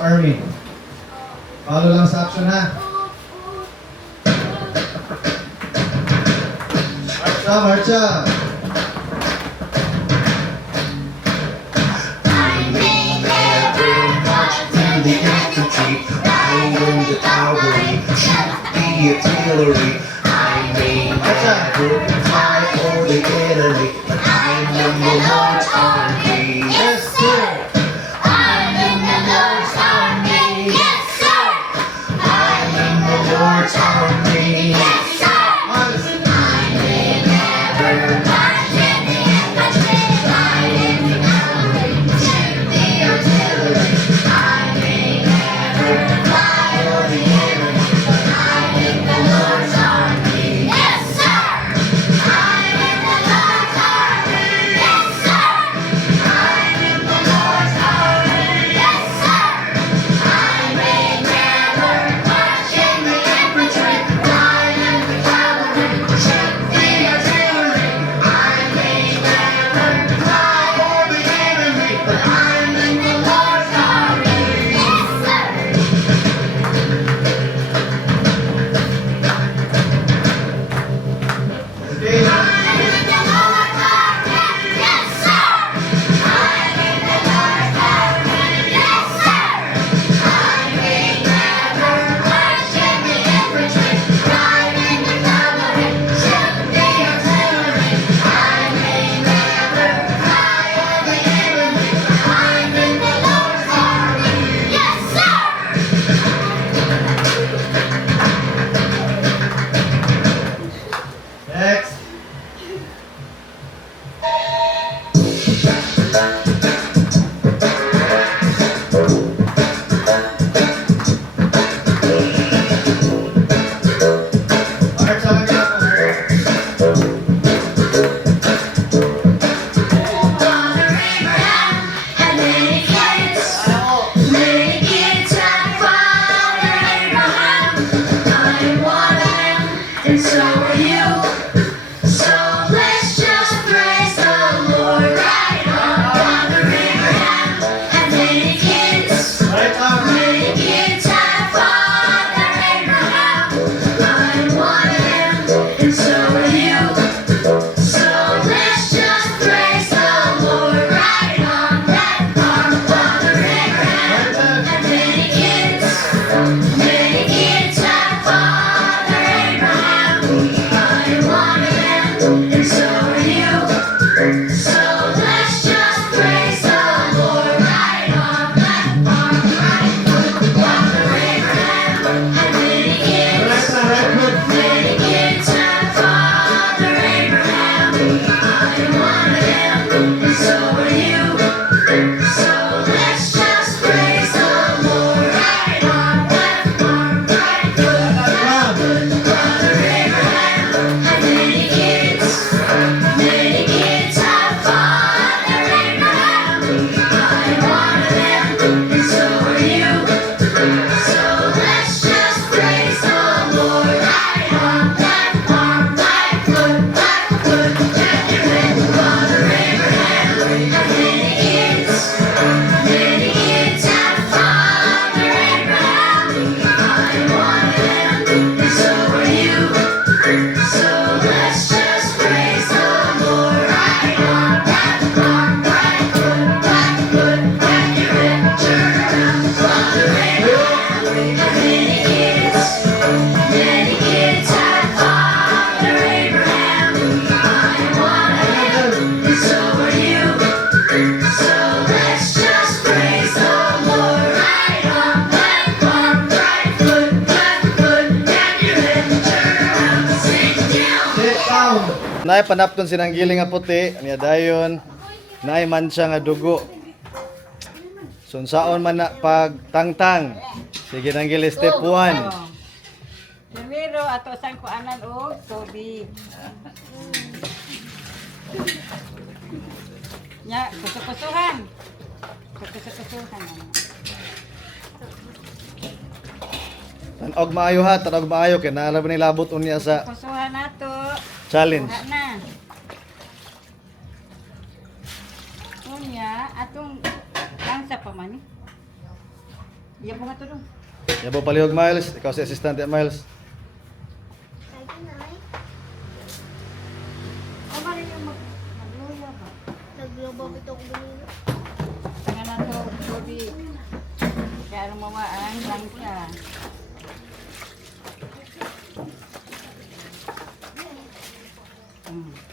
Army. Follow lang sa action ha. Marcha, marcha. The infantry, lying in the cavalry, shoot the artillery. I may never fly for the enemy, but I'm in the Lord's army. Yes, sir. I'm in the Lord's army. Yes, sir. I'm in the Lord's army. Yes, sir. Mas. I may never march in the infantry, fly in the cavalry, shoot the artillery. I may never fly for the enemy, but I'm in the Lord's army. Yes, sir. I'm in the Lord's army. Yes, sir. I'm in the Lord's army. Yes, sir. I may never march in the infantry, fly in the cavalry, shoot the artillery. I may never fly for the enemy, but I'm in the Lord's army. Yes, sir. Okay. I'm in the Lord's army. Yes, sir. I'm in the Lord's army. Yes, sir. I may never march in the infantry, ride in the cavalry, shoot the artillery. I may never fly for the enemy, but I'm in the Lord's army. Yes, sir. Next. Marcha lang yan. Father Abraham had many kids. Many kids had Father Abraham. I'm one of them, and so are you. So let's just praise the Lord right on. Father Abraham had many kids. Right arm. Many kids had Father Abraham. I'm one of them, and so are you. So let's just praise the Lord right on that farm. Father Abraham had many kids. Many kids had Father Abraham. I'm one of them, and so are you. So let's just praise the Lord right on that farm. Right foot. Father Abraham had many kids. Right side, right foot. Many kids had Father Abraham. I'm one of them, and so are you. So let's just praise the Lord right on that farm. Right foot, left foot. Father Abraham had many kids. Many kids had Father Abraham. I'm one of them, and so are you. So let's just praise the Lord right on that farm. Right foot, left foot, get your head. Father Abraham had many kids. Many kids had Father Abraham. I'm one of them, and so are you. So let's just praise the Lord right on that farm. Right foot, left foot, get your head. Turn around. Father Abraham had many kids. Many kids had Father Abraham. I'm one of them, and so are you. So let's just praise the Lord right on that farm. Right foot, left foot, get your head. Turn around, sit down. Sit down. Naay panapton sinang giling nga puti, niya dayon. Naay mansa nga dugo. Sunsaon man na pagtangtang. Sige nang gili step 1. Primero, ato sang kuanan o tubig. Nya, kusukusuhan. Kusukusuhan. Tanog maayo ha, tanog maayo kay naala ba ni labot unya sa Kusuhan nato. challenge. Kuha na. Unya, atong langsa pa man. Iya po nga to dong. Yabo palihog Miles, ikaw si assistant ya Miles. Ano rin yung magluya ba? Naglobog ito ko ganito. Tangan na to, Toby. Kaya anong mamaan lang siya.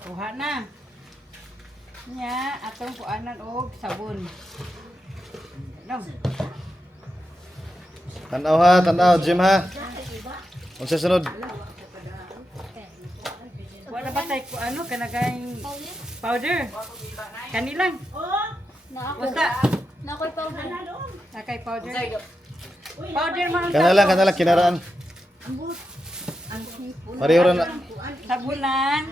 Kuha na. Nya, atong kuanan og sabon. Dong. Tanaw ha, tanaw, Jim ha. Unsa sunod? Wala ba tayo ano, kanagay powder? Kanilang. Na ako. Basta, Na ako'y powder. nakay powder. Powder man ang Kana lang kinaraan. Pareho ra na. sabunan.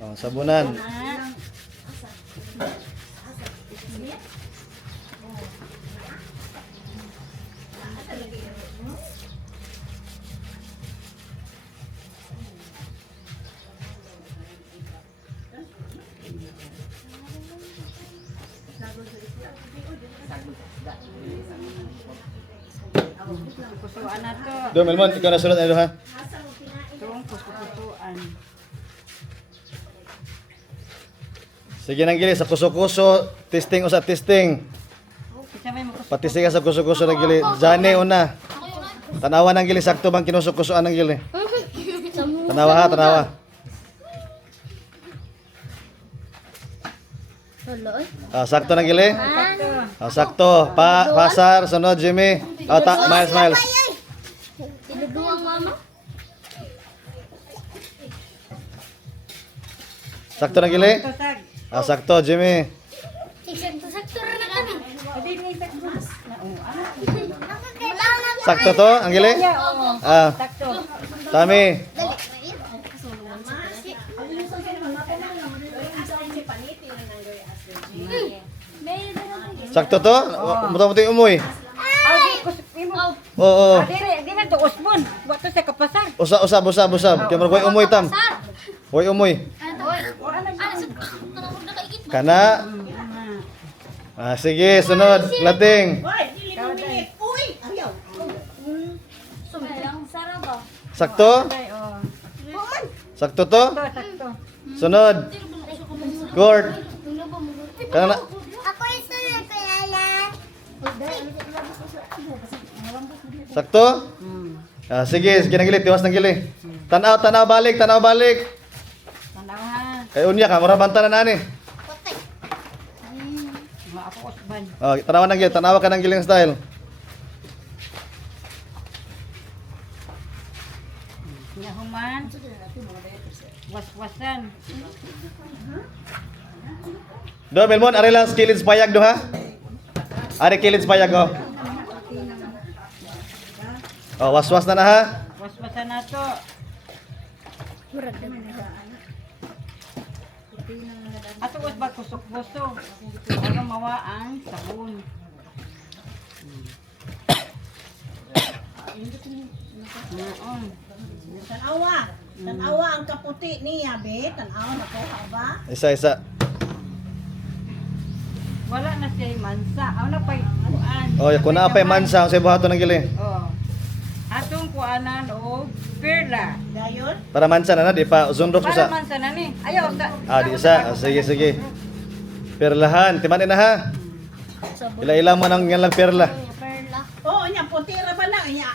Oh, sabunan. Ah, kusuan na to. Do Melmon, ikaw na sunod ano ha. Itong kusuan. Sige nang gili sa kuso-kuso, testing usa testing. Isa may makusuan. Patisig ka sa kuso-kuso nang gili. Jane una. Tanawa nang gili sakto bang kinusok-kusoan nang gili. Tanawa ha, tanawa. Hello. Sakto nang gili. Sakto. Pasar sunod Jimmy. Miles. Tinuduang mama. Sakto nang gili. Ito sag. Sakto Jimmy. Sakto rin na kami. Hindi ni sag. Sakto to, ang gili. Sakto. Tami. Sakto to? Muta-muta yung umoy. Ah, di kusimo. Oo. Di na to usbon. Wato sa kapasar. Usab. Kaya marag umoy tam. Way umoy. Kana. Sige, sunod. Lating. Sumilang saraba. Sakto? Ay, oh. Sakto to? Ito, sakto. Sunod. Court. Kana. Ako yung sunod ko lala. Sakto? Sige nang gili. Tiwas nang gili. Tanaw balik. Tanaw ha. Kay unya ka, mura banta na nani. Mga ako usban. Tanawa nang gili. Tanawa ka nang giling style. Nyahuman. Was-wasan. Do Melmon, ari lang skills payag do ha. Ari kilid payag oh. Was-was na ha. Was-wasan na to. Ato was ba kusok-kuso. Ano mawaan sabon. Naon. Tanawa ang kaputi niya, be. Tanawa na ko, ba? Isa. Wala na siya mansa. Ano pa kuan? Kung na pay mansa sa buhaton nang gili. Oh. Atong kuanan og perla. Dayon? Para mansa na di pa zundrop Para sa. mansa na ni. Ayaw sa. Di isa. Sige. Perlahan, timan na ha. Ila mo nang lang perla. Perla. Oo, niya, puti ra ba na? Niya,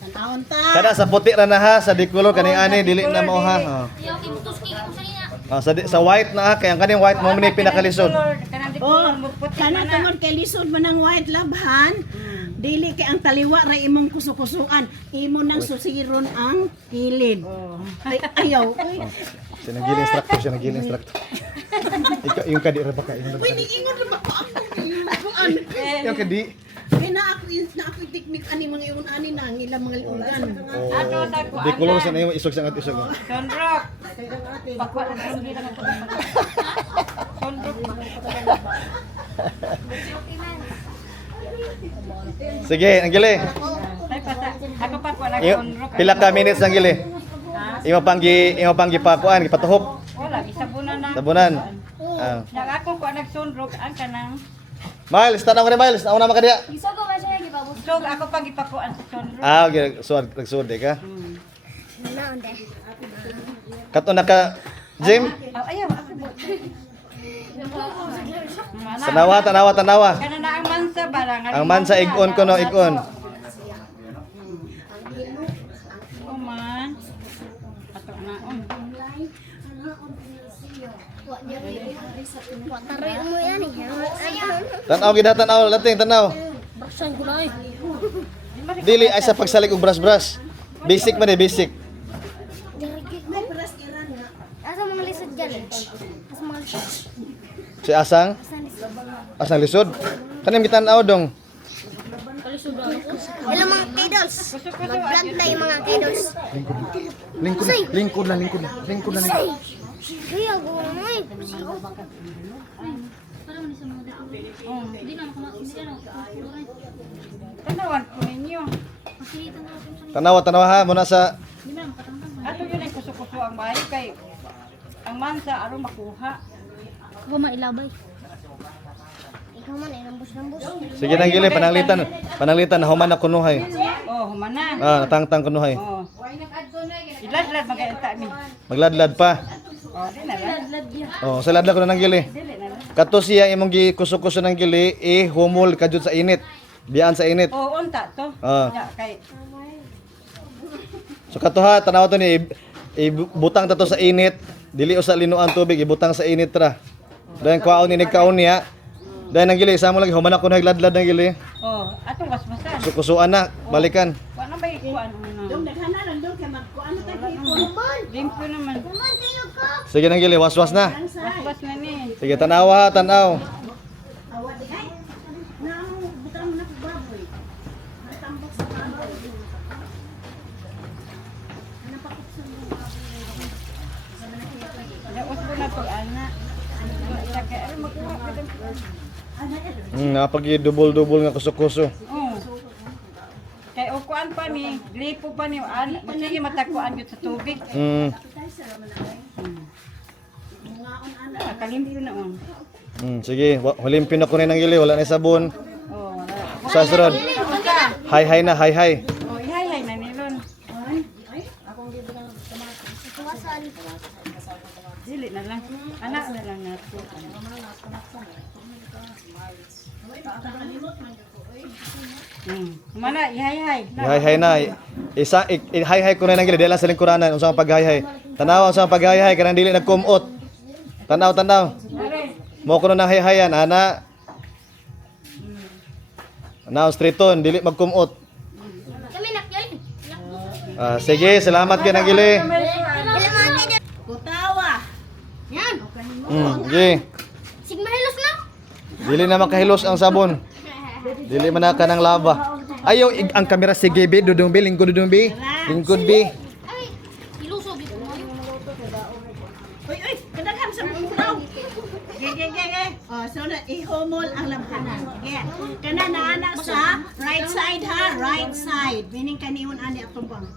tanawon ta. Kada sa puti ra na ha, sa dikolor kaning ani dili na mo ha. Ayaw kimutos kay ko sa nina. Sa white na ha, kay ang kaning white mo ni pinakalisod. Kanang di Oo, ko puti kana man na. tungod kay lisod man ang white labhan. Dili kay ang taliwa ra imong kusukusuan. Imo nang susiron ang kilid. Oh. Ay, ayaw. Uy, Siya nang giling instructor. Ikaw yung kadi ra ba ka uy, niingon ra ba ko ako? Kuan. Yung kadi. Kaya na ako yung teknik ani mga iyon ani na ang ilang mga liugan. Ato sa kuanan. Dikolor sa na yung isog sa isog. Sondrok. Bakwa na sa hindi lang ako. Sondrok. Sige, ang gili. Ay pasa. Ako pa ko sondrok. Pila ka minutes ang gili. Imo panggi pakuan, gipatuhop. Wala isabunan na. Tabunan. Nang ako ko nagsundrok ang kanang Miles, tanaw ka ni Miles. Nauna makadiya. Isa ko ba siya gipabos? So, ako pag ipakuan sa sonro. Ah, okay, nagsuod ka. Naon de. Kato na ka, Jim. Ayaw, ako po. Tanawa. Kana na ang mansa barang. Ang mansa, igon ko no, igon. Kuman. Ato na. Wa taroy mo yan eh. Tanaw, gida, tanaw, lating, tanaw. Baksan ko na eh. Dili, ay sa pagsalig og bras-bras. Basic man eh, basic. Asa mga lisod dyan eh. Asa mga lisod. Si Asang? Asang lisod? Kanim kitanaw dong. Hello mga kidos. Mag-vlog na yung mga kidos. Lingkod na. Kaya gumay. Tanawan ko ninyo. Tanawa ha, muna sa... Ato yun ay kuso-kuso ang bahay kay ang mansa aron makuha. Ako mailabay. Ikaw man, inambos-nambos. Sige nang gili, pananglitan na human na kunuhay. Oh, humana. Ah, natangtang kunuhay. Oh. Iladlad magayanta mi. Magladlad pa. Oh, di na lang. Oh, sa ladlad ko na nang gili. Kato siya imong gikuso-kuso nang gili, humol kadjud sa init. Biyaan sa init. Oh, unta to. Ah. Ya, kay So kato ha, tanaw to ni ibutang ta to sa init. Dili usa linuan tubig, ibutang sa init ra. Dayon kwaon ni nigkaon niya. Dayon nang gili, samo lagi human na kunuhay ladlad nang gili. oh, atong waswasan. So kusuan na, balikan. Wa na ba ikuan Dong na. daghana lang dong kay magkuan ta hipon. Limpyo naman. Sige nang gili, waswas na. Waswas na ni. Sige, tanawa ha, tanaw. Awat di ay. Nang butang mo na ko baboy. Natambok sa baboy. Daos ko na to ana. Sa kay ay magkuha ka din. Napag double nga kuso-kuso. Oh. Kay o kuan pa ni, gripo pa ni an. Sige matakuan gyud sa tubig. Kalimpyo na on. Sige, hulimpin na ko na nang gili, wala na sabon. Oh. Sa sunod. Hi na, hi. Oh, ihay na nilon. Dili na lang. Anak na lang nato. Mana ihay. Hi na. Isa hi ko na nang gili, dela sa lingkuranan unsa ang pag-hi. Tanaw unsa ang pag-hi kanang dili nagkumot. Tanaw. Mo ko na hi-hiyan ana. Now streeton dili magkumot. Kami nakyal. Sige, salamat kay nang gili. Hello mga kidos. Kutawa. Yan. Sige. Sigma hilos na. Dili na makahilos ang sabon. Dili man na ka ng laba. Ayaw ang kamera sige bi dudong bi lingkod dudong bi. Lingkod bi. Ay, ilusog ito. Uy, kadaghan sa butaw. Ge. Oh, so na ihumol ang labhanan. Sige. Kana naana sa right side ha, right side. Meaning kaniun ani atong bang.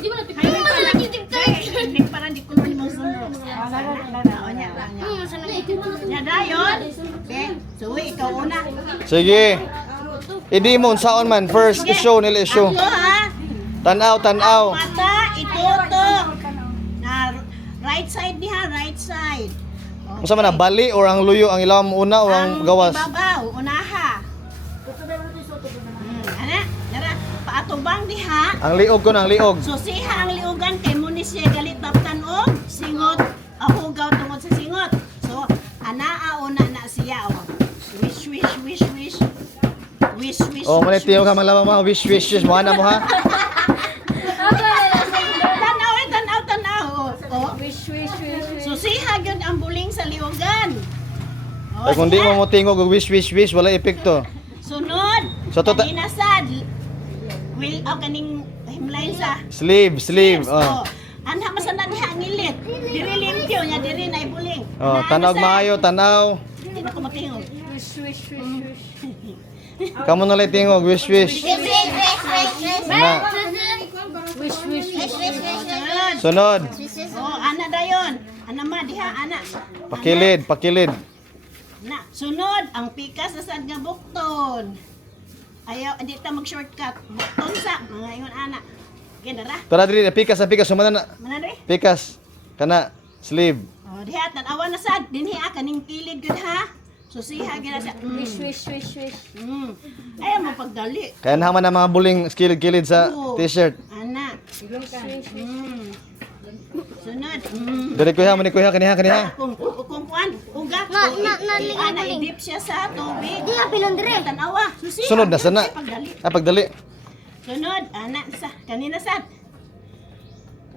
Di ba natin? Ano na nagtitigtag? Hindi parang di ko ni mo sunod. O nya. Sana ito na. Nya dayon. Okay. So ikaw una. Sige. Idi mo unsaon man first show nila show. Ako ha. Tanaw. Mata itutok. Na right side niya, right side. Unsa man na bali or ang luyo ang ilawom una o ang gawas? Ibabaw, unaha. Ana, nara, paatubang diha. Ang liog ko ang liog. So siha ang liugan kay mo ni siya galit taptan og singot, ahugaw tungod sa singot. So anaa una na siya o. Wish. Oh, man tiyo ka malama mo wish mo ana mo ha. Tanaw. Oh. Wish. So siha gyud ang buling sa liugan. Ay kung di mo tingog og wish wala epekto. Sunod. So, tota- kanina sad. Will kaning himlain sa Sleeve. Oh. Anha masanan diha ang ilit. Diri limpyo nya diri na ibuling. Oh, tanaw maayo, tanaw. Di na ko matingog. Wish. Kamo na lang tingog wish. Ana. Sunod. Sunod. Oh, ana dayon. Ana ma diha ana. Pakilid. Na, sunod ang pikas sa sad nga bukton. Ayaw, hindi ta mag-shortcut. Bukton sa, mga ingon anak. Ginara, Tara dili pikas na pikas sumana na. manari. Pikas. Kana sleeve. O, diha, tanawa na sad. Dinhi kaning kilid gud ha. Susiha gina siya. Wish, wish, wish, wish. Ayaw mo pagdali. Kaya naman ang mga buling kilid-kilid sa Oo. t-shirt. Anak. Sunod. Diri kuya mo ni kuya kaniha kaniha. Kung kuan, ugat. Naling Ana, buling. idip siya sa tubig. Di nga pilon dire. Tanawa. Susiha. Sunod na sana. Pagdali. Pagdali. Sunod, anak sa kanina sad.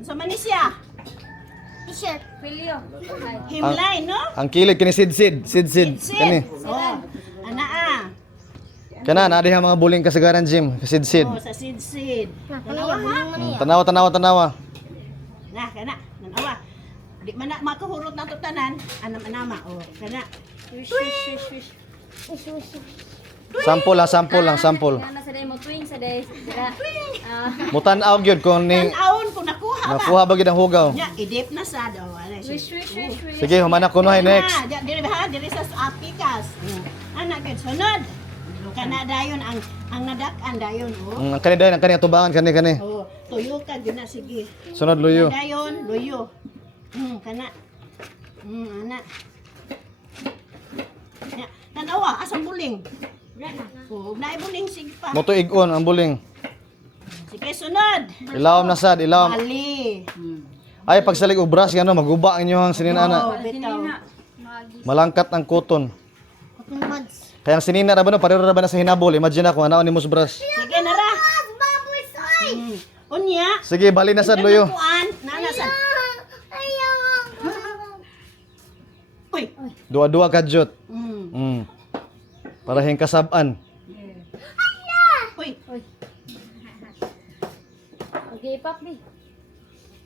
Sa man ni siya? T-shirt. Pilyo. Himlay, no? Ang kilid kini sid kani. Oh, ana Kana na diha mga buling kasagaran gym sid. Oh, sa sid. Na, kaniya, buling man niya. Tanawa. Nah, kana. Nanawa. Di man na makahurot na to tanan. Anam-anama. Oh, kana. Wish, wish, wish, wish. Wish, wish, wish. Sample lang, sample. Ano sa day mo twing sa day. Sira. Mutan-aw gyud kung ning Tanawon ko nakuha ba? nakuha ba gyud ang hugaw. Ya, idip na sa daw. Wish, wish, wish, wish. Sige, humanak ko no next. Diri ha, diri sa apikas. Anak gid sunod. Kana dayon ang nadak-an dayon, oh. Ang kani dayon ang kani atubangan kani. Oh, tuyo ka gina sige. Sunod luyo. Dayon, luyo. Kana. Anak. Ya, tanawa asang buling. Oh, naay buling sig pa. Moto igon ang buling. Sige, sunod. Ilawom na sad, ilawom. Mali. Ay pagsalig ubras ngano maguba ang inyong Oh, sininana. bitaw. Malangkat ang kuton. Cotton buds. Kaya ang sinina ra ba no parero ra ba na sa hinabol. Imagine ako ano ni musbras. Sige, nara. Baboy, soy! Unya. Sige, bali na sad luyo. Kuan, nana sad. Ayaw. Uy. Dua-dua kadyot. Mm. Para hing kasab-an. Uy. Okay, papi.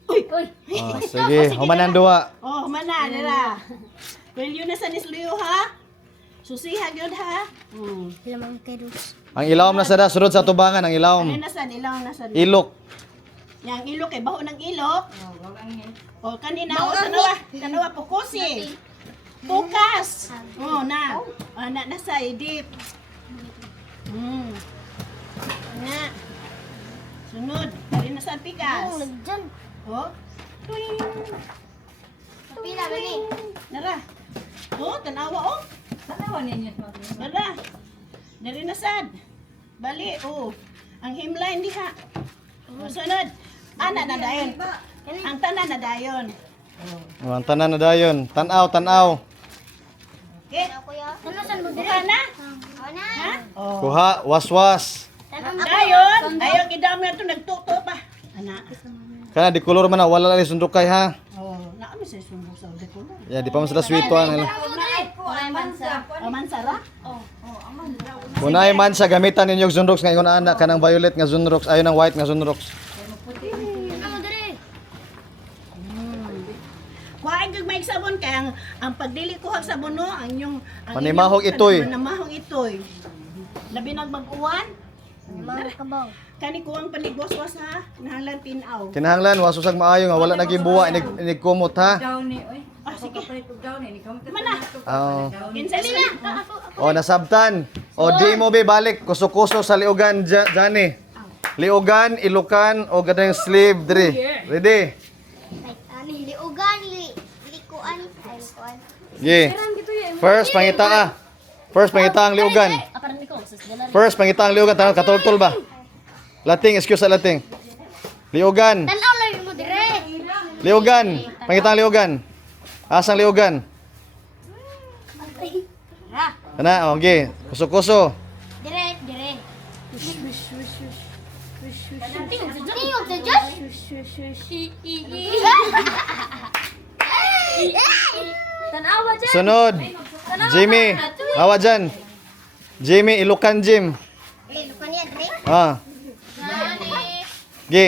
Uy. Uy. Sige, humanan duwa. Oh, mana nara. Well, yun na sa nisluyo ha. Susiha gyud ha. Lamang kay Rus. Ang ilawom na sada sunod sa tubangan ang ilawom. Ano na sa ilaw na sa. Ilok. Yang ilok kay baho ng ilok. Oh, kanina oh, tanawa pukusi. Bukas. Oh, na. Na sa idip. Na. Sunod, dari na sa pikas. Nagdyan. Oh. Tuing. Pila ba ni? Nara. Oh, tanawa oh. Tanawa ninyo sa mga. Nara. Dari na sad. Bali, oh. Ang himline diha. Oh, sunod. Ana na dayon. Ang tanan na dayon. Oh, ang tanan na dayon. Tanaw. Okay? Ano saan mo dire? Buka na? Ako na. Ha? Oh. Kuha, waswas. Tanong mo. Dayon. Dayon, gidami na ito. Nagtuto pa. Ana. Kana di kolor man na wala lang sundukay ha. Oh, naami sa sumbok sa ulit ko. Ya di pa man sila sweet one. Aman sara? Unay man sa gamitan ninyong sunrox nga ingon ana kanang violet nga sunrox ayon ang white nga sunrox. Ano mo dire? Kuhain kag may sabon kaya ang pagdili ko hag sabon no, ang yung Manimahog itoy. Manimahog itoy. Labi nagmag-uwan, Mga kabaw. kani ko ang panigwas-was ha, nahanglan tinaw. Kinahanglan wasusag maayo nga wala nagibuwa inig kumot ha. Down ni, oy. Ah, sige. Down ni, kamo Mana? Oh. Kinsa sila? O nasabtan. O di mo be balik kuso-kuso sa liugan Jani. Liugan, ilukan o gadang sleeve diri. Ready? Like, ani, liugan, likuan. Ay, likuan. Gi. First pangita ang liugan. Aparan ni ko, sus, dala. First pangita ang liugan tanong katultol ba? Lating, excuse sa lating. Liugan. Tanaw lang mo dire. Liugan. Pangita ang liugan. Asang liugan? Kana, okay. Kuso-kuso. Dire. Wish, wish, wish, wish. Wish, wish, wish. Tingog sa Diyos. Wish, wish, wish. Tanawa dyan. Sunod. Jimmy. Awa dyan. Jimmy, ilukan Jim. Lukan niya, dire. Ah. Gi.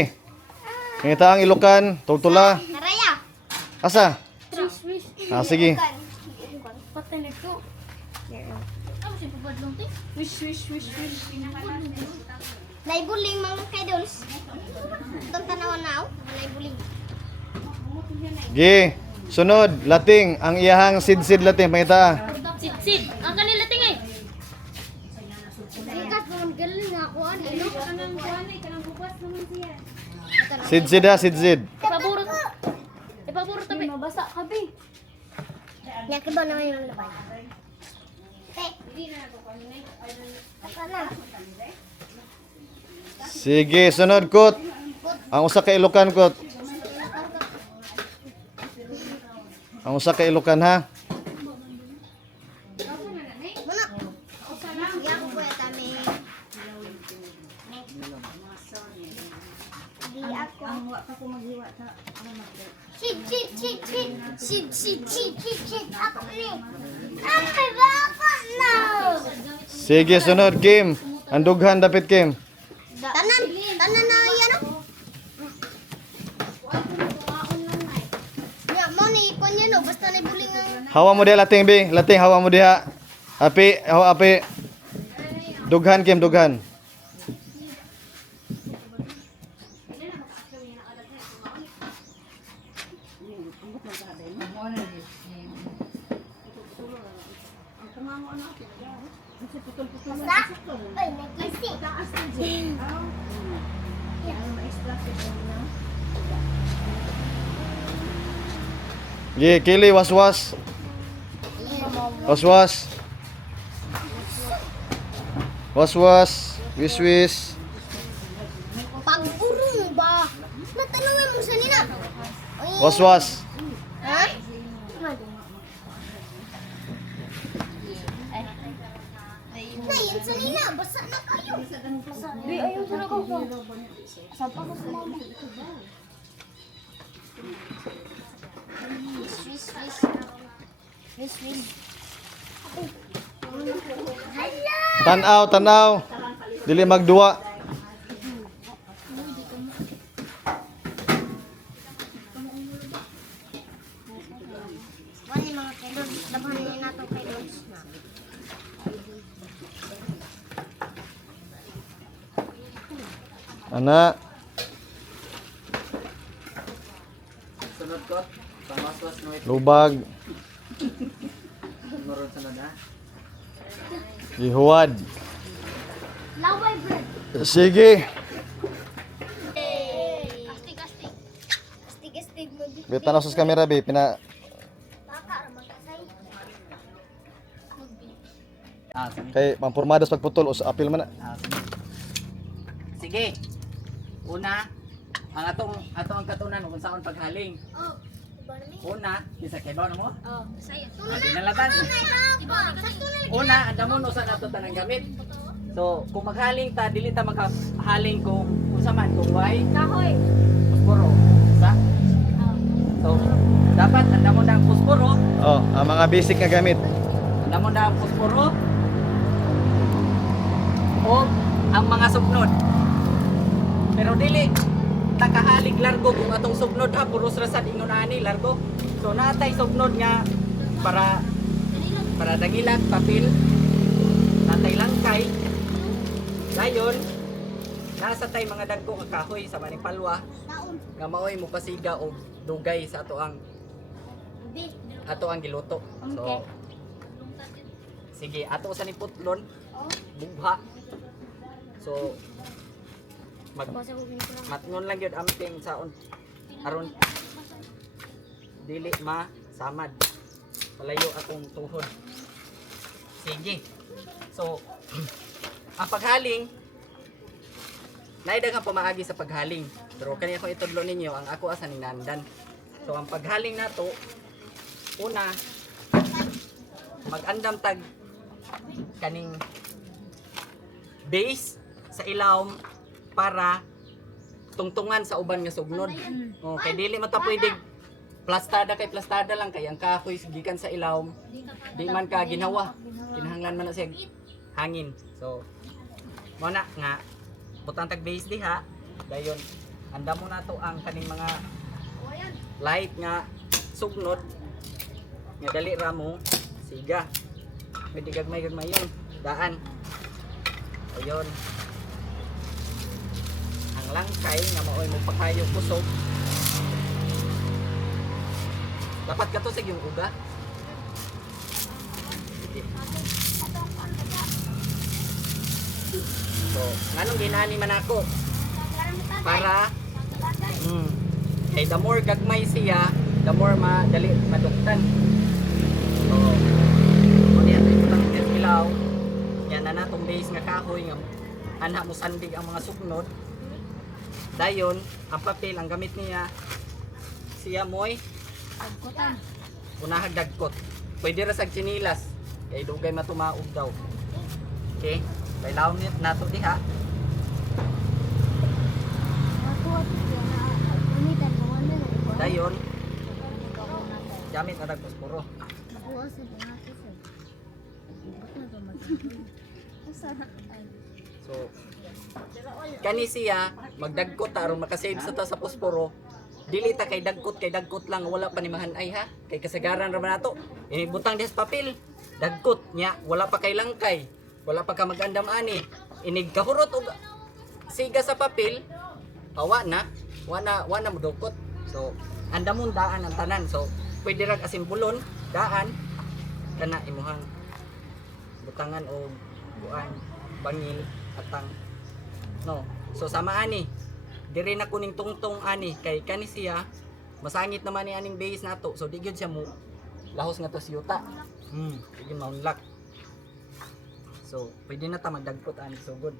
Pangita ang ilukan. Tugtula. Naraya. Asa? Wish, wish. Ah, sige. Patay na ito. Ano si papadlong ti? Wish, wish, wish, wish. Naibuling mga kaidols. Itong tanawan na naibuling. Gi. Sunod. Lating. Ang iyahang sid-sid lating. Pangita. Sid, sid. Ang kanila tingay. Sikat, mga galing. Sid ha, sid. Ipaburot. Ipaburot tabi. Mabasa ka, be. Nyaki ba naman yung laban? Sige, sunod kot. Ang usa ka Ilocan kot. Ang usa ka Ilocan ha. Shit. Ako ni. Ay, baka na. Sige, sunod Kim. Ang dughan dapit Kim. Tanan na yan. Ya, mo ni ipon yan, no? Basta na buling ang... Hawa mo diha lating bi, lating hawa mo diha. Api, hawa api. Dughan Kim, dughan. Basta? Ay, nagkisi. Gi, kili waswas. Waswas. Waswas, wiswis. Pagburong ba? Natanungin mo sa nina. Waswas. Ha? Na, yan sa nina. Basa na kayo. Di, ayaw sa ako. Sapa ko sa mama. Wish. Hala! Tanaw. Dili magduwa. Wala mga kailog. Labahan niya nato kailog. Ana. Sunod ko, pangwaswas no ito. Lubag. Meron sunod ha. Gihuwad. Laway bread. Sige. Astig mo. Bitanaw sa camera bi, pina Baka, magkasay. Sige. kay pampormadas pagputol o sa apil man na. Sige. Una, ang atong katunan kung saan paghaling. Oh, iba na mi. Una, isa kay ba mo? Oh, sa'yo. Dinalatan. Una, andamon usa nato tanang gamit. So, kung maghaling ta, dili ta maghaling kung sa man kung way Kahoy. pusporo. Sa? So, dapat andamon ang pusporo, Oh, ang mga basic nga gamit. andamon ang pusporo o ang mga sugnod. Pero dili takahalig largo kung atong sugnod ha puros ra sad ingon ani largo. So natay sugnod nga para dangilat papel. Natay langkay. Dayon nasa tay mga dagko nga kahoy sa maning palwa nga maoy mo pasiga og dugay sa ato ang giluto. So sige, ato sa ni putlon bugha. So matngon lang yun amping sa aron dili masamad palayo akong tuhod. Sige, so ang paghaling naidagang pamaagi sa paghaling, pero kanina ko itudlo ninyo ang ako asa ni nandan. So ang paghaling nato, una mag-andam tag kaning base sa ilawom para tungtungan sa uban nga sugnod. Oh, kay dili man ta pwede plastada kay plastada lang kay ang kahoy gikan sa ilawom. Di man ka ginawa. Kinahanglan man na siya hangin. So mo na nga butang tag base diha. Dayon anda mo nato ang kaning mga light nga sugnod nga dali ra mo siga. Pwede gagmay yun. Daan. Ayun. Ang langkay nga maoy mo pakayo kusog. Dapat ka to sa yung uga. Sige. So, nganong ginani man ako? para kay the more gagmay siya, the more madali maduktan. So, kung yan tayo lang yung ilaw, yan na natong base nga kahoy nga anha mo sandig ang mga sugnod. Dayon, ang papel, ang gamit niya, siya mo'y unahag dagkot. Pwede ra sa chinilas, kay dugay matumaog daw. Okay? Bailawon nato diha. Dayon, gamit na dagposporo. So, kani siya magdagkot aron makasave sa ta sa posporo. Dili ta kay dagkot lang wala pa ni mahanay ha. Kay kasagaran ra man nato. Inibutang des papel, dagkot nya wala pa kay langkay. Wala pa ka magandam ani. Inig kahurot og siga sa papel, awa na mo dukot. So, andamon daan ang tanan. So, pwede ra asimbulon daan kana imuhang butangan o buan bangil atang no. So sama ani diri na kuning tungtong ani kay kani siya masangit naman ni aning base nato. So di gyud siya mo lahos nga to siyuta. Di maunlak. So pwede na ta magdagkot ani so good.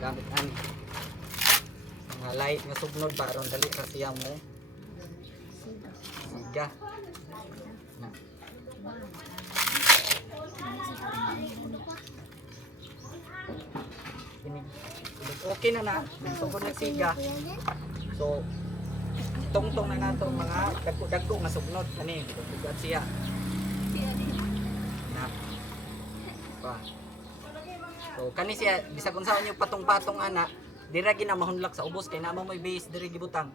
Gamit ani mga light nga sugnod ba aron dali ra siya mo siga na okay na sugod na siga. So tungtong na nato mga dagko nga sugnod ani dugat siya na pa. So kani siya bisag unsaon yung patong-patong ana, dira gina mahunlak sa ubos kay naman may base diri gibutang.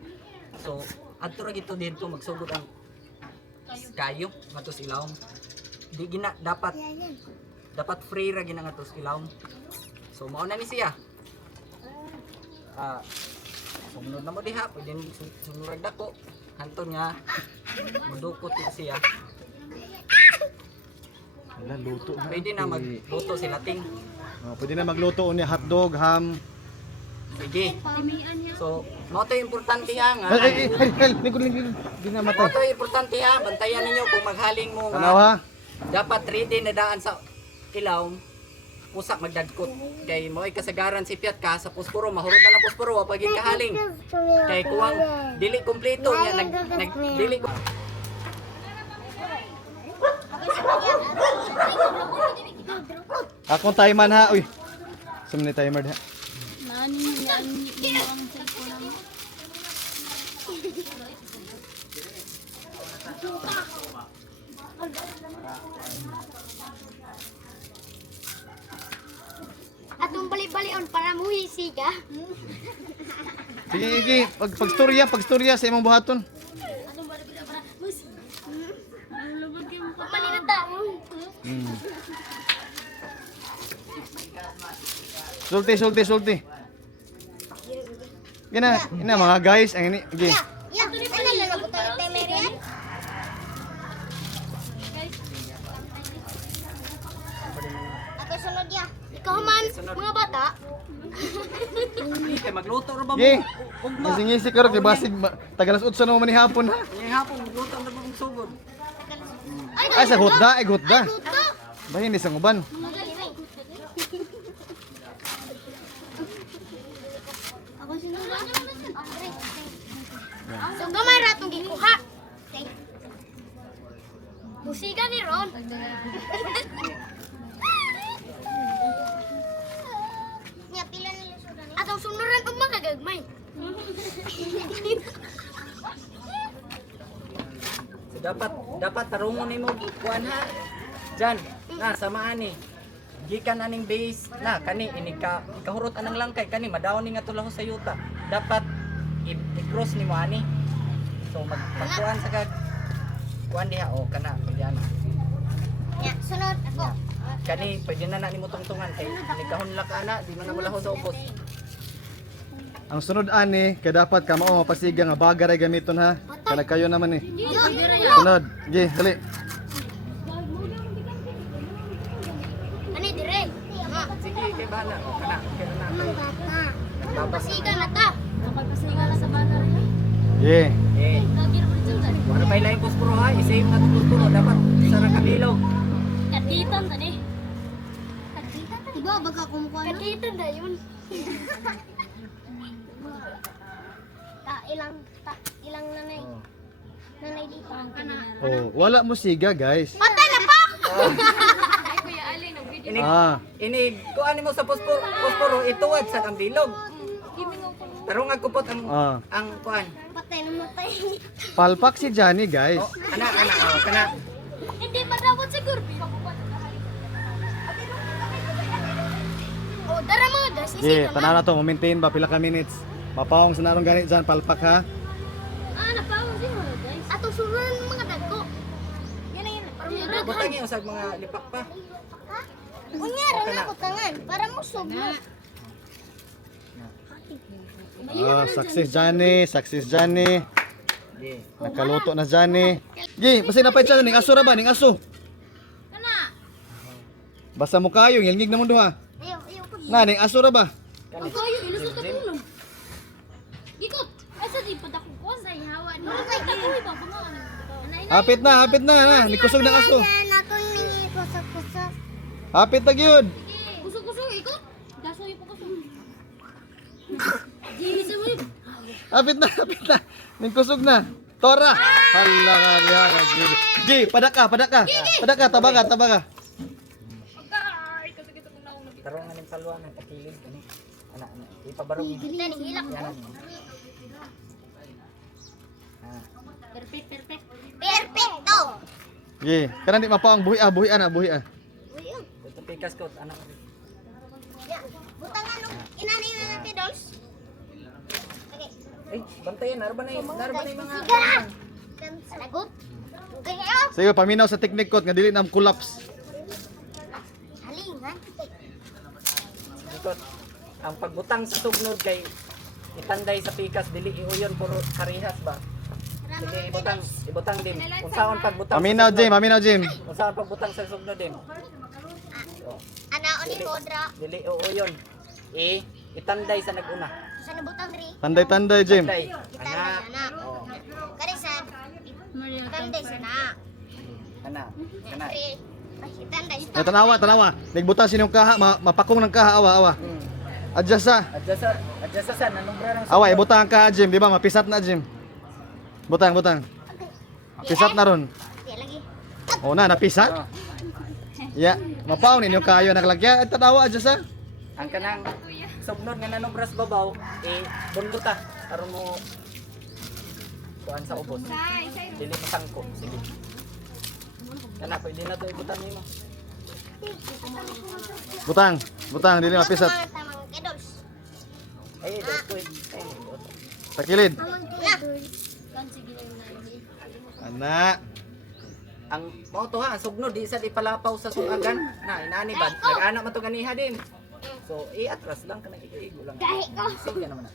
So adto ra gito dito magsugod ang kayo ngatos ilawom. Di gina dapat free ra gina ngatos ilawom. So mao na ni siya. Sumunod na mo diha, pwede sunurag dako. Hanton nga mudukot na siya. Wala luto. Pwede na magluto sila ting. Pwede na magluto ni hotdog, ham. Sige. So, mo to importante ha nga. Ay, di na Mo matay. to importante ha, bantayan ninyo kung maghaling mo Tanaw ha. dapat ready na daan sa ilaw. Usak magdagkot. Kay mo ay kasagaran si Piat ka sa posporo, mahurot na lang posporo wa pagig kahaling. Kay kuwang dili kompleto nya dili ko. Akong timer ha. Uy. Sumni timer ha. Nani ang cellphone mo? Atong bali-balion para mo hisiga. Sige, pagstorya sa imong buhaton. Atong bali-balion para mus. Lubog yung papalinata mo. Sulti. Gina mga guys, ang ini. Okay. Ya, ano lang na butang timer yan? Ato sunod ya. Ikaw man, mga bata. Kay magluto ra ba mo? Okay. Ugma. Ngisi karo kay basig tagalas utsa na man ni hapon ha. Ngayong hapon magluto na ba mong sugod? Ay sa hutda. Tuto. Bahin ni sang uban. Ako sunod. So gamay ra tong gikuha. Musiga ni Ron. Nya pila nila sudan. Atong sunuran og mga gagmay. So dapat tarungon nimo kuan ha. Diyan, na samaan ni. Gikan aning base na kani ini kahurot anang langkay kani madaw ni nga tulahos sa yuta. Dapat i-cross nimo ani. So magkuan sa kag kuan diha o kana pwede ana. Nya sunod ako. Kani, pwede na ni mo tungtungan. Kay nagkahon ka na, di man na mula sa ubos. Ang sunod ani, kay dapat ka mao mapasiga nga baga ray gamiton ha. Kana kayo naman ni. Sunod. Gi, dali. Ani dire. Sige, kay bala. O, kana, kaya na. Pasiga na ta. Pasiga na sa bana rin. Gi. Eh, Lagi na dyan dyan. wala pa ilang kuspuro ha. I-save na itong kuspuro. Dapat sarang kabilog. Katitan tadi. Katitan tadi. Diba baga kumukuha na? Katitan na yun. Ilang nanay. Nanay dito. Oh, wala mo siga, guys. Patay na pa! Inig, Ah. inig, kuha mo sa kuspuro, ituwad sa ang bilog. Tarong agkupot Ah. ang kuan. Patay na matay. Palpak si Johnny, guys. Oh, kana. Hindi pa dapat siguro. Oh, dara mga guys. Gi, tanaw na to, maintain ba pila ka minutes. Mapawong sa narong ganit dyan, palpak ha. Napawang din mga guys. Ato surunan ng mga dagko. Yan na yun. Butang yung sa mga lipak pa. Kunyara na ko tangan. Para mo submo. Success Johnny. Di. Nakaluto na Johnny. Gi, basta napay siya ning aso ra ba, ning aso. Kana. Basta mo kayo, ngilngig na mo duha. Ayaw ko. Na ning aso ra ba? Ang kayo, ilusot na tulong. Ikot. Asa di pa dako ko sa hawa. Ay, dako ba mga Hapit na. Nikusog ng aso. Natong ning kusog-kusog. Hapit na gyud. Kusog-kusog ikot. Dasoy pa kusog. Di sa mo. Hapit na. Ning kusog na. Tora. Hala ka diha. Gi, padaka. Tabaga. Tarong nga ng salwa ng kakilid. Ana. Ipabarog. Dani hilak. Yan. Perfecto. Gi, kana di mapawang buhi ah. Ito pikas ko, anak. Butangan no. Inani na natin dolls. Okay. Ay, bantayan, narba na yung mga... Lagot. Kaya Sige, paminaw sa technique ko nga dili na collapse. halingan. Ikot, ang pagbutang sa sugnod kay itanday sa pikas, dili iuyon puro karihas ba? Sige, ibutang din. Kung saan pagbutang Paminaw Jim. Kung saan pagbutang sa sugnod din. Anaon ni Kodra. Dili iuyon. Itanday sa naguna. Sa nabutang ri. Tanday Jim. Tanday. Kita Anak. na. Karisan. Tanday sa na. Anak. Ri. Tanday sa Ya tanawa. Nagbutang sinong kaha, mapakong ng kaha awa. Adjust sa. Adjust sa nanumbra ng Awa, ibutang ang kaha Jim, di ba? Mapisat na Jim. Butang. Pisat na ron. Di lagi. O na, napisat. Ya, mapaw ninyo kayo naglagya. At tanawa adjust sa. ang kanang sugnod nga nanumbras babaw, bunduta. Aron mo kuan sa ubos. Dili mo sangko. Sige. Kana, pwede na to ibutan nimo. Butang, dili mapisat. Tamang kedols. Ay, dito. Sa kilid. Tamang kedols. Ana. Ang mao to ha, ang sugnod di sa di palapaw sa suagan. Na inani ba? Nag-anak man to ganiha din. So, atras lang kana igo lang. Gahi ko. Sige naman na.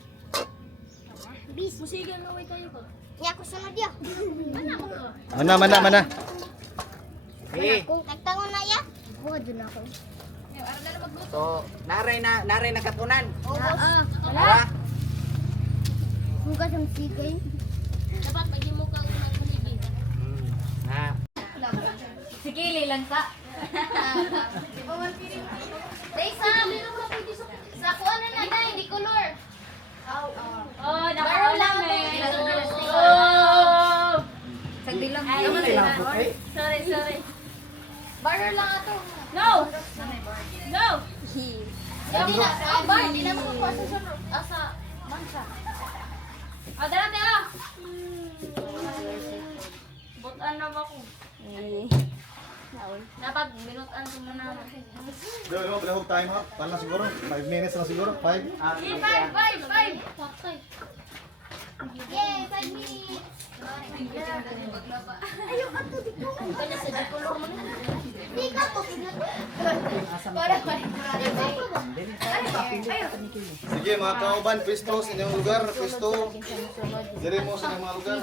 Bis. Musiga na way kayo ko. Niya ko sunod ya. Mana. Okay. Kung kagtangon na ya. Buod na ako. So, naray na katunan. Ubos. Ara. Hugas ang sigay. Dapat pwede mo kang magsigay. Na. Sikili lang ta. Daysa, sa kuha na na dahil, di color. Oh, baro lang Oh! Sagdi lang. Sorry. Baro lang ato. No! Hindi na, bar, hindi na makakuha sa mansa. Dala. Butan na ba ko? Dapat binutan ko muna. Bilahog time ha. Para siguro 5 minutes na siguro. 5. 5. Yay, 5 minutes. Ayaw, ato, di ko. Kanya sa di color mo na. Di ka, Asa mo? Sige mga kauban, pwesto sa inyong lugar, pwesto. Diri mo sa inyong mga lugar.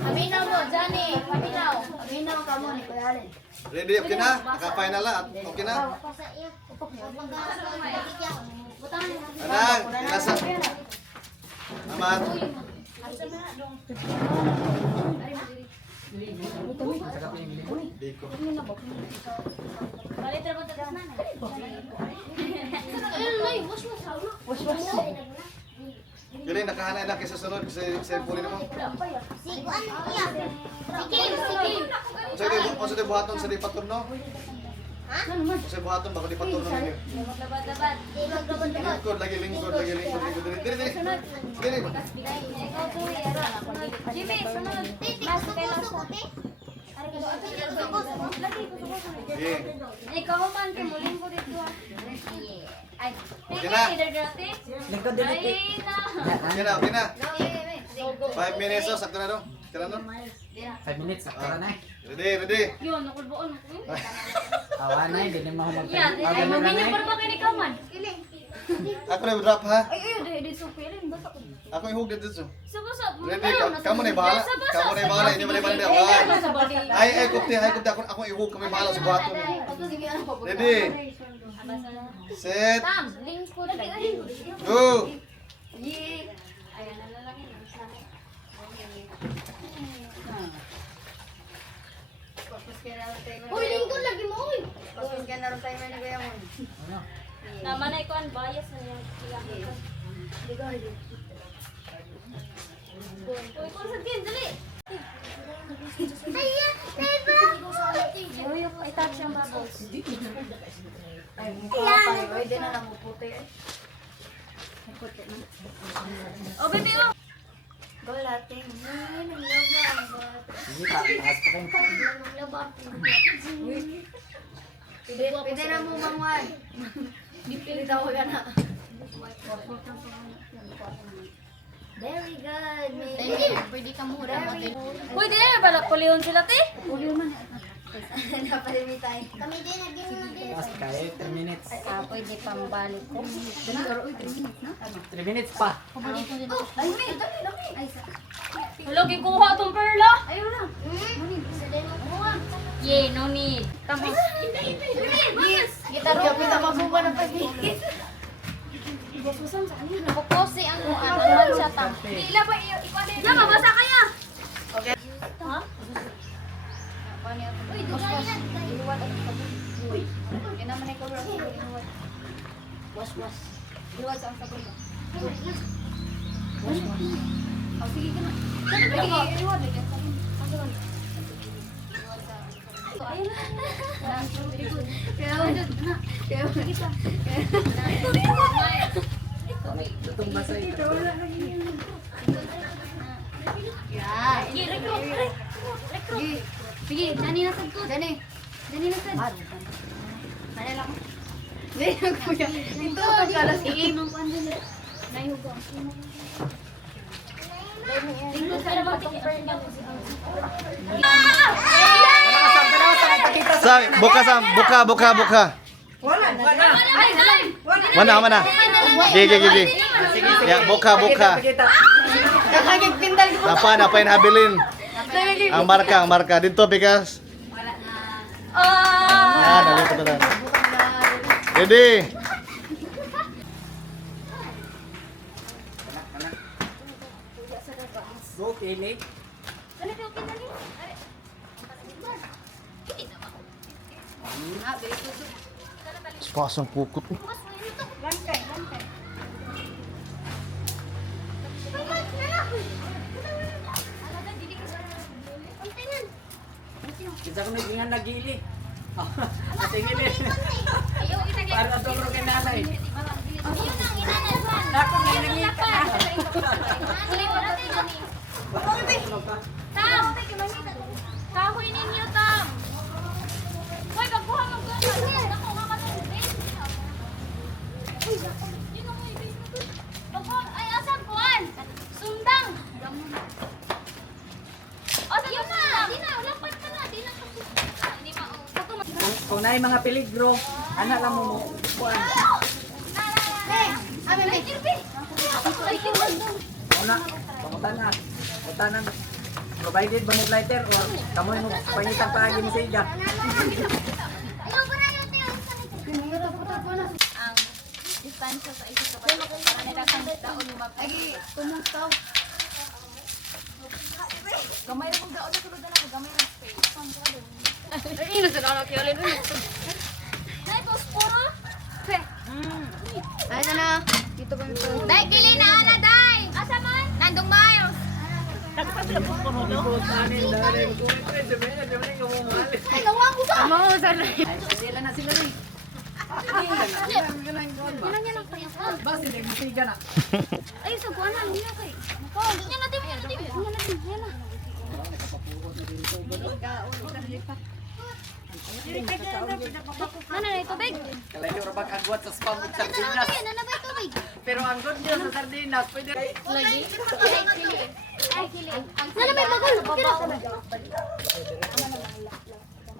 Paminaw mo, Johnny. Paminaw. Paminaw ka mo ni Kuya Allen. Ready, okay na? Naka-final na, okay na? Anang, ilasa. Amat. Diko. Dili, nakahanay na kayo sa sunod, sa puli mo. Sige, sige. Sa di buhaton sa di paturno? Sa buhaton baka di paturno ninyo. Labat-labat. Lingkod, lagi lingkod. Diri. Diri. Jimmy, sunod. Mas kayo Sige. Ikaw man kay muling ko dito. Ay, Okay na. Lingkod din ito. Okay na. 5 minutes, oh, sakto na no? Kira no? 5 minutes, sakto na eh. Ready. Yun, nakulboon. Awa na eh, hindi mo ako Yan, ay maminyo para ba kay ikaw man? Ako na drop ha? Ay, di supirin ba ko? Ako yung hug dito. Sabasa. Ready, kamu na bahala. Kamu na bahala, hindi mo na bahala. Ay, kupti, ako yung hug, kami bahala sa buhaton. Ready. Set. Tam, links ko lagi. Go. Ayan na lang yun. Uy, lingkod lagi mo, uy. Pasok ka na rin tayo may nagayamon. Naman na ikaw ang bias na yung kailangan. Uy, kung sa kin, dali. Ay, Eva! Uy, i-touch yung bubbles. Ay, mukha pa yun. Ay, di na namuputi eh. O, baby, oh. Go lating. Ay, nag-love na ang bata. Sige, taas pa kayo. Pwede na mo mangwan. Pwede daw ka na. Very good, May. Pwede ka mura. Pwede na, balak puliyon sila, te. Napalimitay. Kami din, naging mo na din. Taas kayo, 3 minutes. Pwede pang balik ko. 3 minutes pa. Ay, may, dami. Ay, sa. Hello, kikuha itong perla. Ayun na. Isa din ang kuha. Yeah, no need. Tama. Yes. Kita rin. Kapit ang mabuba ng pagigit. Nakukosi ang ano sa tam. Dila ba ikaw din? Lama, basa kaya. Okay. Ha? Uy, dugay yan. Uy, Kinaman ay kubra. was. Iwas ang sabon. Oh, sige ka na. Lagi, iwan. Lagi, Ayun na. Kaya, Lutong basa ito. Sige, recruit. sige, Dani nasad ko. Dani nasad. Dani lang. Dani lang kuya. Ito, kalas iinom ko andun. Naihugo. Tingnan sa labang perla. Sa, buka. Mana. Gigi. Ya, buka. Kakagigpindal ko. Apa yang habilin? Ang marka dito bigas. Ah, nalito na. Ready? Go, kilig. Sepasang pukut. Kinsa ko naging nagili. Tingin eh. Para turo kay nanay. Nako nangingit ka na. Tam! Kahoy ninyo, Tam! Hoy, pagbuha mo ko. Naku, makatulog. Uy, naku. Yun ang may base na to. Pagbuha, ay, asan kuhan? Sundang! O, yun na! Di na, lampat ka na. Di na. Hindi ma, Kung naay mga peligro, ana lang mo kuan. Una, pangutanan. Pangutanan. Provided ba mo lighter or kamoy mo pangitang paagi ni Siga? Ang distansya sa isa kapag para nila kang daon lumab. Ay, tumutaw. Gamay ra kong daon na sulod na ako, gamay ra space. Ay, nasa na ako yun. Nay, posporo. Ay, na. Dito ba ito? Day, pili na ana, day. Asa man? Nandong Miles. Ay, gawa ko sa. Amo, sa. Sila na sila rin. Ilan yan ang priya? Basta nagsiga na. Ay, sa buwan na, hindi na kay. Yan natin, yan natin. Yan natin, yan na. Ano na ito, big? Kalayo ra bang agwat sa spam ug sardinas. Ano ba ito, big? Pero ang good news sa sardinas, pwede Lagi? Ay, kili. Sana may bagol. Kira.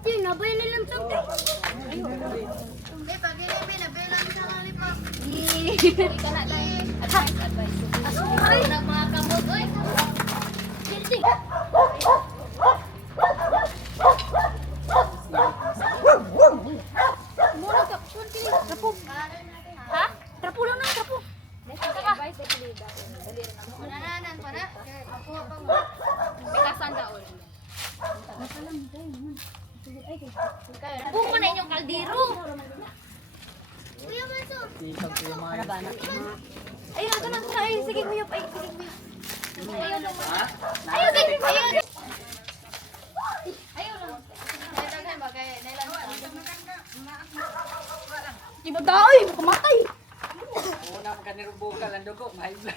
Di, nabay nilang sabi. Hindi, pag-ilay, binabilang sa lollipop. Ika na lang. Advice. Ay, ng mga kamot. Uy. Guilty. Mura ka. Trapo. Ha? Trapo lang na, trapo. Manananan pa na. Ako pa mo. Bikasan daon. Buko na inyong kaldero. Kuya Manso. Ay, ito na. Ay, sige kuya. Ay, sige kuya. Ayaw lang. Ayaw din. Ayaw din. Ayaw lang. Ayaw lang. Bagay. Nailan sa. Di ba daoy? Kumatay. una man kaniro bukal ang dugo, may blood.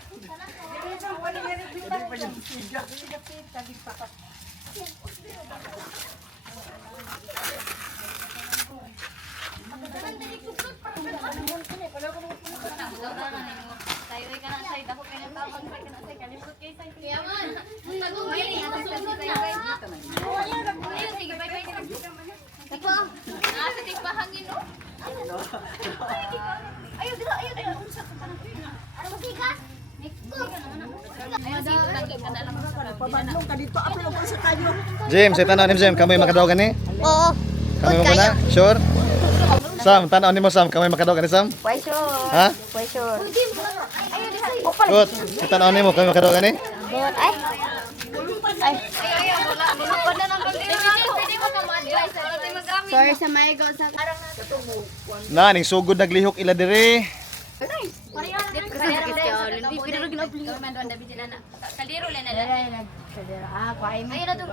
Ayaw dila, unsa ka pa. Ano sigas? Pabadlong ka dito, apil ako sa kayo. James, ay tanaw ni James, kamoy makadaw gani? Oo. Kamoy mo na? Sure? Sam, tanaw ni mo Sam, kamoy makadaw gani Sam? Why sure? Ha? Why sure? Ayaw dila. Good. Ay tanaw ni mo, kamoy makadaw gani? Good. Ay. Ay. Wala. Bulupad na ng kaldero. Pwede mo ka ma-advise. Sorry sa may go sa arang Na, ning sugod naglihok ila dire. Kaldero lang na. Ayun na to.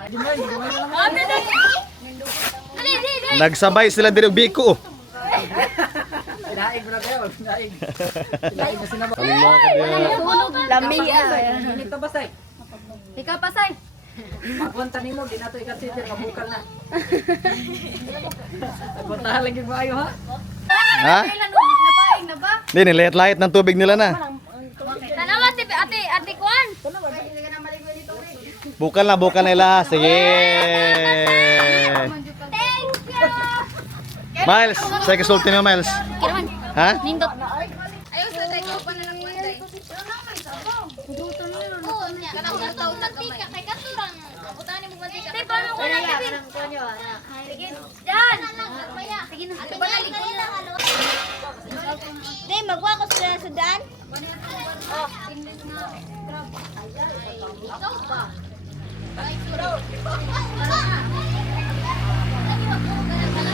Nagsabay sila dire og biko. Daig bro kayo, daig. Daig na sinaba. Lamia. Dito ba say? Ikaw pasay. Magpunta nimo di nato i-consider mabukal na. Punta lang gyud maayo ha. Ha? Napaing na ba? Di nilayat-layat ng tubig nila na. Tanawa ate Kwan. Bukal na ila. Sige. Thank you. Miles, sa kasulti mo Miles. Kiraman. Ha? Nindot. Ayaw sa tayo pa na lang manday. Oo niya. Kanang taon na gamay. Kay katurang. Putahan mo mantika. Tay paano ko na kanang konyo ana. Sige. Dan. Sige na. Ano ba lang ano? Day, magwa ko sa Dan. Oh, English na. Ikaw ba? Ay, suro.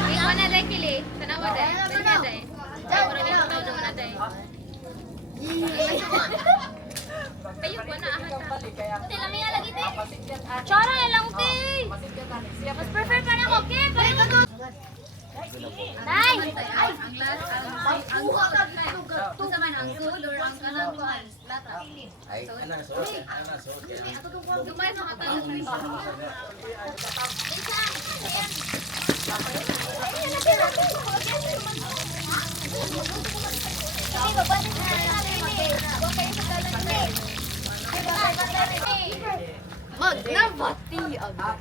Ikaw na dahil kili. Tanawa dahil. Tanawa dahil. Tanawa na dahil. Kayo ba na ahad na? Ate, lamia lagi te. Chara na lang te. Mas prefer pa na ko, ke? Balik ako. Nay! Ay! Ang last, ang buha ka dito. Kung man ang sud or ang kanang kuhan. Lata. Ay, ana sud. Dumay sa katayo. Magnabati agad.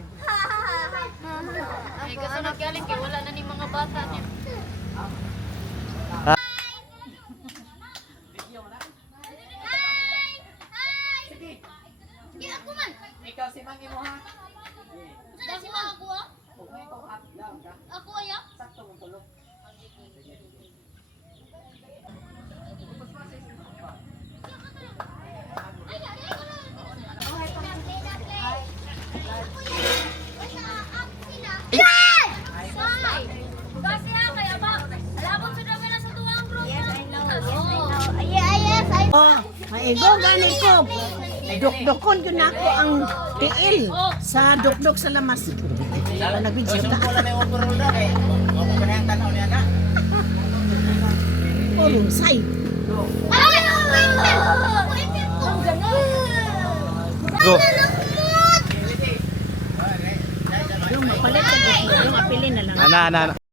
Ay, kasi nagaling kay wala na ni mga bata niya. Hi! Hi! Sige, ako man. Ikaw si Mangi mo ha. Saan si mga ako ah? Huwag mo ikaw up down ka. Ako ayak? Sakto mong tulog. Yes! Sai! Kasi kaya ba? Alabang sa dami na sa tuwang group. Yes, I know. Yes, I know. Oh, maigo gani ko. Dukdukon yun ako ang tiil sa dukdok sa lamas. Nagbidyo ta. Purong say. Ay! Ang ganun! Go. Yung mapalit sa yung apili na lang. Ana.